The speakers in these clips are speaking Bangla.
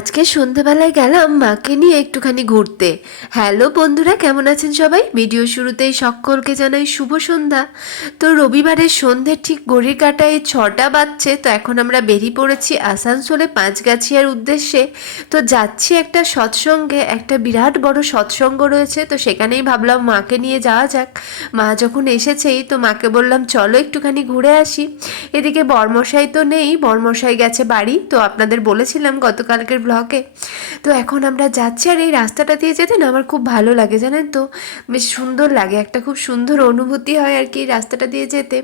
আজকে সন্ধেবেলায় গেলাম মাকে নিয়ে একটুখানি ঘুরতে। হ্যালো বন্ধুরা, কেমন আছেন সবাই? ভিডিও শুরুতেই সকলকে জানাই শুভ সন্ধ্যা। তো রবিবারের সন্ধ্যে ঠিক ঘড়ির কাটায় ছটা বাজছে, তো এখন আমরা বেরিয়ে পড়েছি আসানসোলে পাঁচগাছিয়ার উদ্দেশ্যে। তো যাচ্ছি একটা সৎসঙ্গে, একটা বিরাট বড় সৎসঙ্গ রয়েছে, তো সেখানেই ভাবলাম মাকে নিয়ে যাওয়া যাক। মা যখন এসেছেই, তো মাকে বললাম, চলো একটুখানি ঘুরে আসি। এদিকে বর্মশাই তো নেই, বর্মশাই গেছে বাড়ি, তো আপনাদের বলেছিলাম গতকালকের ব্লগে তো এখন আমরা যাচ্ছি আর এই রাস্তাটা দিয়ে যেতে না আমার খুব ভালো লাগে, জানেন তো? বেশ সুন্দর লাগে, একটা খুব সুন্দর অনুভূতি হয় আর কি এই রাস্তাটা দিয়ে যেতে।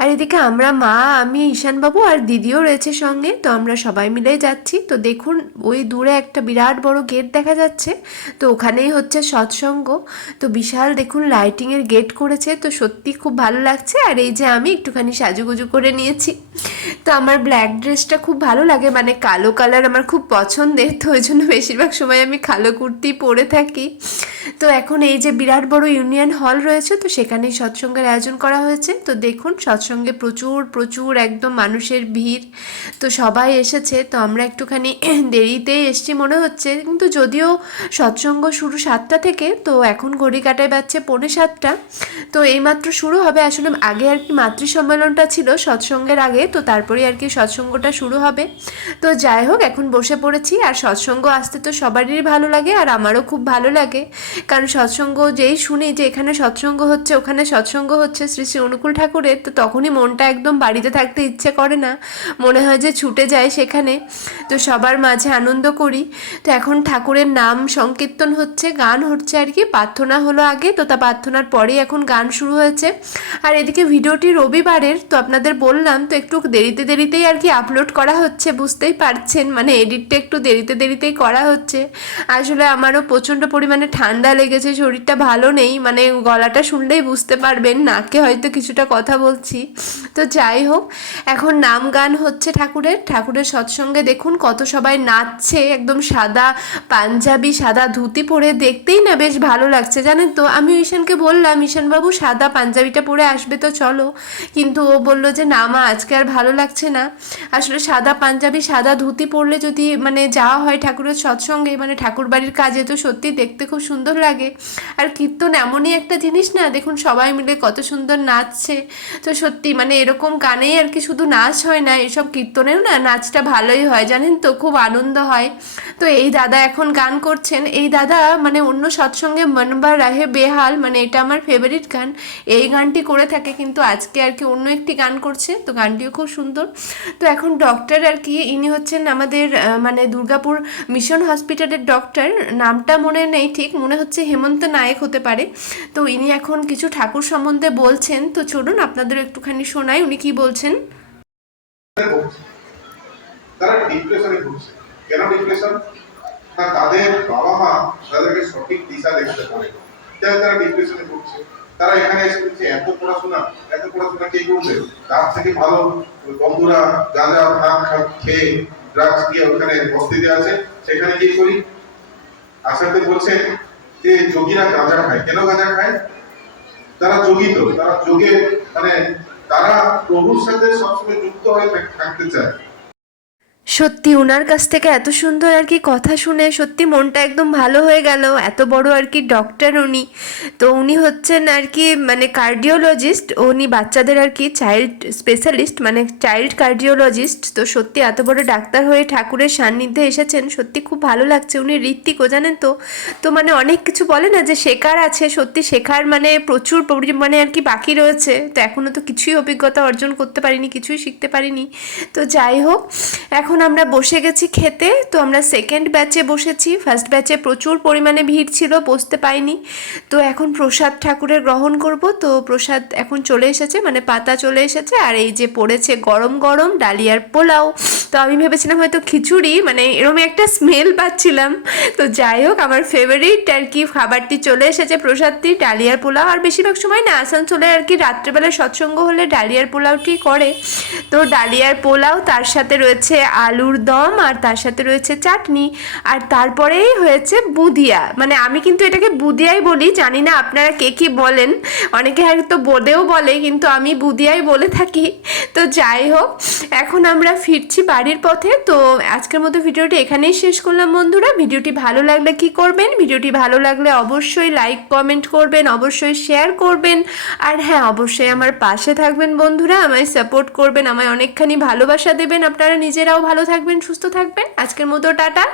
আর এদিকে আমরা মা, আমি, ঈশানবাবু আর দিদিও রয়েছে সঙ্গে, তো আমরা সবাই মিলে যাচ্ছি। তো দেখুন, ওই দূরে একটা বিরাট বড় গেট দেখা যাচ্ছে, তো ওখানেই হচ্ছে সৎসঙ্গ। তো বিশাল দেখুন লাইটিংয়ের গেট করেছে, তো সত্যি খুব ভালো লাগছে। আর এই যে আমি একটুখানি সাজুগুজু করে নিয়েছি। তো আমার ব্ল্যাক ড্রেসটা খুব ভালো লাগে মানে কালো কালার আমার খুব পছন্দের তো ওই জন্য বেশিরভাগ সময় আমি কালো কুর্তি পরে থাকি। তো এখন এই যে বিরাট বড় ইউনিয়ন হল রয়েছে, তো সেখানেই সৎসঙ্গের আয়োজন করা হয়েছে। তো দেখুন, সৎসঙ্গে প্রচুর প্রচুর একদম মানুষের ভিড়। তো সবাই এসেছে, তো আমরা একটুখানি দেরিতেই এসছি মনে হচ্ছে। কিন্তু যদিও সৎসঙ্গ শুরু সাতটা থেকে, তো এখন ঘড়ি কাটায় বাজছে পৌনে সাতটা। তো এইমাত্র শুরু হবে আসলে আগে আর কি মাতৃ সম্মেলনটা ছিল সৎসঙ্গের আগে, তো তারপরে আর কি সৎসঙ্গটা শুরু হবে। তো যাই হোক, এখন বসে পড়েছি। আর সৎসঙ্গ আসতে তো সবারই ভালো লাগে, আর আমারও খুব ভালো লাগে। কারণ সৎসঙ্গ যেই শুনি যে এখানে সৎসঙ্গ হচ্ছে, ওখানে সৎসঙ্গ হচ্ছে শ্রী শ্রী অনুকূল ঠাকুরের, তো তখনই মনটা একদম বাড়িতে থাকতে ইচ্ছে করে না। মনে হয় যে ছুটে যায় সেখানে। তো সবার মাঝে আনন্দ করি। তো এখন ঠাকুরের নাম সংকীর্তন হচ্ছে, গান হচ্ছে আর কি। প্রার্থনা হলো আগে, তো তা প্রার্থনার পরেই এখন গান শুরু হয়েছে। আর এদিকে ভিডিওটি রবিবারের, তো আপনাদের বললাম, তো একটু দেরিতে দেরিতেই আর কি আপলোড করা হচ্ছে, বুঝতেই পারছেন। মানে এডিটটা একটু দেরিতে দেরিতেই করা হচ্ছে। আসলে আমারও প্রচণ্ড পরিমাণে ঠান্ডা লেগেছে, শরীরটা ভালো নেই মানে গলাটা শুনলেই বুঝতে পারবেন, নাকে হয়তো কিছুটা কথা বলছি। তো যাই হোক, এখন নাম গান হচ্ছে ঠাকুরের। ঠাকুরের সৎসঙ্গে দেখুন কত সবাই নাচছে, একদম সাদা পাঞ্জাবি, সাদা ধুতি পরে দেখতেই না বেশ ভালো লাগছে, জানেন তো? আমি ঈশানকে বললাম, ঈশানবাবু, সাদা পাঞ্জাবিটা পরে আসবে তো চলো। কিন্তু ও বলল যে, না মা, আজকে আর ভালো লাগছে না। আসলে সাদা পাঞ্জাবি, সাদা ধুতি পরলে যদি মানে যাওয়া হয় ঠাকুরের সৎসঙ্গে মানে ঠাকুর বাড়ির কাজে, তো সত্যি দেখতে খুব সুন্দর লাগে। আর কীর্তন এমনই একটা জিনিস না, দেখুন সবাই মিলে কত সুন্দর নাচছে। তো সত্যি মানে এরকম গানেই আর কি শুধু নাচ হয় না, এসব কীর্তনেও না নাচটা ভালোই হয়, জানেন তো? খুব আনন্দ হয়। তো এই দাদা এখন গান করছেন। এই দাদা মানে অন্য সৎসঙ্গে মনবা রাহে বেহাল মানে এটা আমার ফেভারিট গান। এই গানটি করে থাকে কিন্তু আজকে আর কি অন্য একটি গান করছে, তো গানটিও খুব সুন্দর। তো এখন ডক্টর আর কি, ইনি হচ্ছেন আমাদের মানে দুর্গাপুর মিশন হসপিটালের ডক্টর নামটা মনে নেই ঠিক, মনে হচ্ছে হেমন্ত নায়ক হতে পারে। তো ইনি এখন কিছু ঠাকুর সম্বন্ধে বলছেন। তো চলুন আপনাদের একটুখানি শোনাই উনি কি বলছেন। তারা ডিপ্রেশনে ভুগছে। কেন ডিপ্রেশন? না, তাদের বাবা মা তাদেরকে সঠিক দিশা পারে তাই তারা ডিপ্রেশনে ভুগছে? তারা এখানে এত পড়াশোনা এত পড়াশোনা কে করবে? তার থেকে ভালো বন্ধুরা গাঁজা খেয়ে ড্রাগস দিয়ে ওখানে বস্তিতে আছে। সেখানে গিয়ে করি। আসাতে বলছে যে যোগীরা গাঁজা খায়? কেন গাঁজা খায়? তারা যোগী তো, তারা যোগে মানে তারা প্রভুর সাথে সবসময় যুক্ত হয়ে থাকতে চায়। সত্যি ওনার কাছ থেকে এত সুন্দর আর কি কথা শুনে সত্যি মনটা একদম ভালো হয়ে গেল। এত বড় আর কি ডক্টর উনি। তো উনি হচ্ছেন আর কি মানে কার্ডিওলজিস্ট উনি বাচ্চাদের আর কি চাইল্ড স্পেশালিস্ট মানে চাইল্ড কার্ডিওলজিস্ট তো সত্যি এত বড় ডাক্তার হয়ে ঠাকুরের সান্নিধ্যে এসেছেন, সত্যি খুব ভালো লাগছে উনি ঋত্বিকও, জানেন তো? তো মানে অনেক কিছু বলে না যে শেখার আছে, সত্যি শেখার মানে প্রচুর পরিমাণে আর কি বাকি রয়েছে। তো এখনও তো কিছুই অভিজ্ঞতা অর্জন করতে পারিনি, কিছুই শিখতে পারিনি। তো যাই হোক, এখন আমরা বসে গেছি খেতে, তো আমরা সেকেন্ড ব্যাচে বসেছি। ফার্স্ট ব্যাচে প্রচুর পরিমাণে ভিড় ছিল, বসতে পাইনি। তো এখন প্রসাদ ঠাকুরের গ্রহণ করব। তো প্রসাদ এখন চলে এসেছে মানে পাতা চলে এসেছে। আর এই যে পড়েছে গরম গরম ডালিয়ার পোলাও। তো আমি ভেবেছিলাম হয়তো খিচুড়ি মানে এরকম একটা স্মেল পাচ্ছিলাম। তো যাই হোক, আমার ফেভারিট আর কি খাবারটি চলে এসেছে প্রসাদটি, ডালিয়ার পোলাও। আর বেশিরভাগ সময় না, আসানসোলে আর কি রাত্রেবেলা সৎসঙ্গ হলে ডালিয়ার পোলাওটি করে। তো ডালিয়ার পোলাও, তার সাথে রয়েছে আলুর দম আর তার সাথে রয়েছে চাটনি। আর তারপরেই হয়েছে বুদিয়া। মানে আমি কিন্তু এটাকে বুদিয়াই বলি, জানি না আপনারা কে কী বলেন। অনেকে হয়তো বোদেও বলে, কিন্তু আমি বুদিয়াই বলে থাকি। তো যাই হোক, এখন আমরা ফিরছি বাড়ির পথে। তো আজকের মতো ভিডিওটি এখানেই শেষ করলাম বন্ধুরা। ভিডিওটি ভালো লাগলে কি করবেন? ভিডিওটি ভালো লাগলে অবশ্যই লাইক কমেন্ট করবেন, অবশ্যই শেয়ার করবেন। আর হ্যাঁ অবশ্যই আমার পাশে থাকবেন বন্ধুরা, আমায় সাপোর্ট করবেন, আমায় অনেকখানি ভালোবাসা দেবেন। আপনারা নিজেরাও ভালো থাকবেন, সুস্থ থাকবেন। আজকের মতো টাটা।